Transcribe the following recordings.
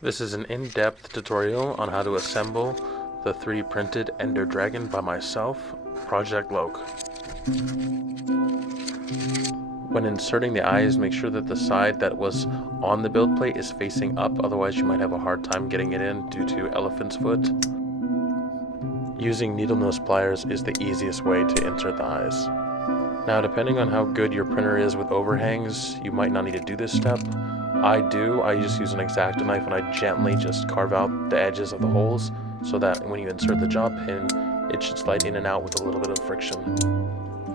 This is an in-depth tutorial on how to assemble the 3D printed Ender Dragon by myself, Project Lowk. When inserting the eyes, make sure that the side that was on the build plate is facing up, otherwise you might have a hard time getting it in due to elephant's foot. Using needle nose pliers is the easiest way to insert the eyes. Now, depending on how good your printer is with overhangs, you might not need to do this step. I just use an X-Acto knife and I gently just carve out the edges of the holes so that when you insert the jaw pin, it should slide in and out with a little bit of friction.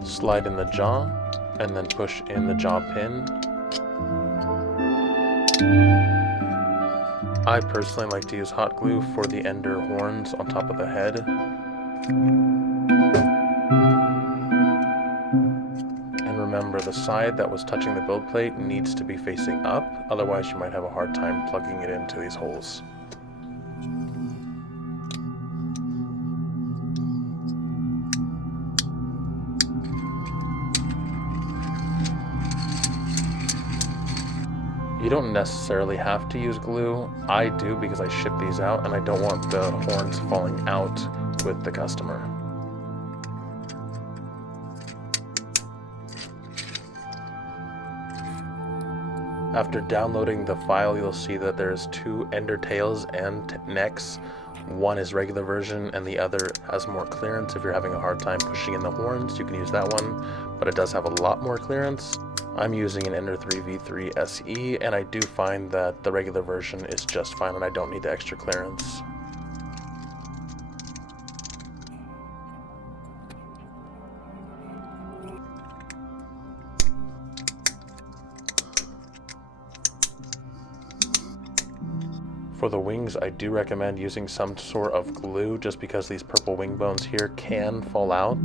Slide in the jaw and then push in the jaw pin. I personally like to use hot glue for the ender horns on top of the head. Remember, the side that was touching the build plate needs to be facing up, otherwise you might have a hard time plugging it into these holes. You don't necessarily have to use glue. I do because I ship these out and I don't want the horns falling out with the customer. After downloading the file, you'll see that there's 2 ender tails and necks. One is regular version and the other has more clearance. If you're having a hard time pushing in the horns, you can use that one, but it does have a lot more clearance. I'm using an Ender 3 V3 SE, and I do find that the regular version is just fine and I don't need the extra clearance. For the wings, I do recommend using some sort of glue just because these purple wing bones here can fall out.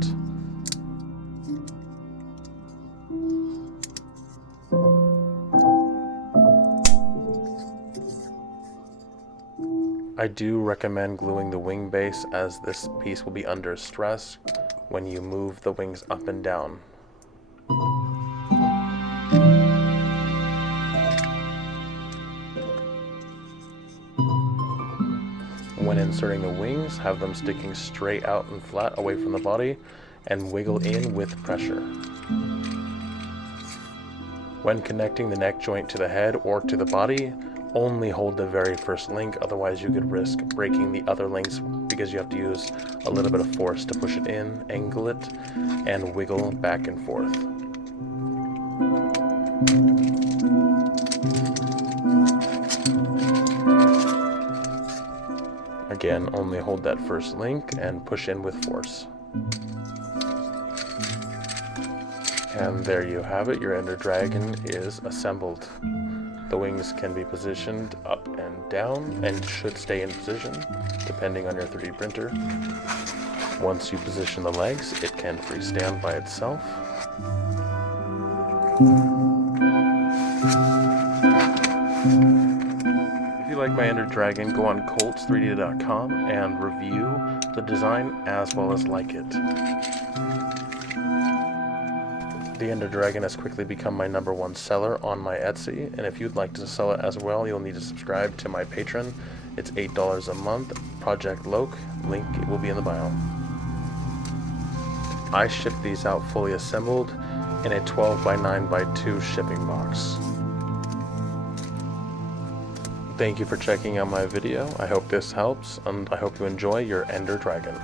I do recommend gluing the wing base as this piece will be under stress when you move the wings up and down. When inserting the wings, have them sticking straight out and flat away from the body and wiggle in with pressure. When connecting the neck joint to the head or to the body, only hold the very first link, otherwise you could risk breaking the other links because you have to use a little bit of force to push it in, angle it, and wiggle back and forth. Again, only hold that first link and push in with force. And there you have it, your Ender Dragon is assembled. The wings can be positioned up and down and should stay in position depending on your 3D printer. Once you position the legs, it can freestand by itself. If you like my Ender Dragon, go on colts3d.com and review the design as well as like it. The Ender Dragon has quickly become my #1 seller on my Etsy, and if you'd like to sell it as well, you'll need to subscribe to my Patreon. It's $8 a month, Project Lowk, link will be in the bio. I ship these out fully assembled in a 12x9x2 shipping box. Thank you for checking out my video. I hope this helps, and I hope you enjoy your Ender Dragon.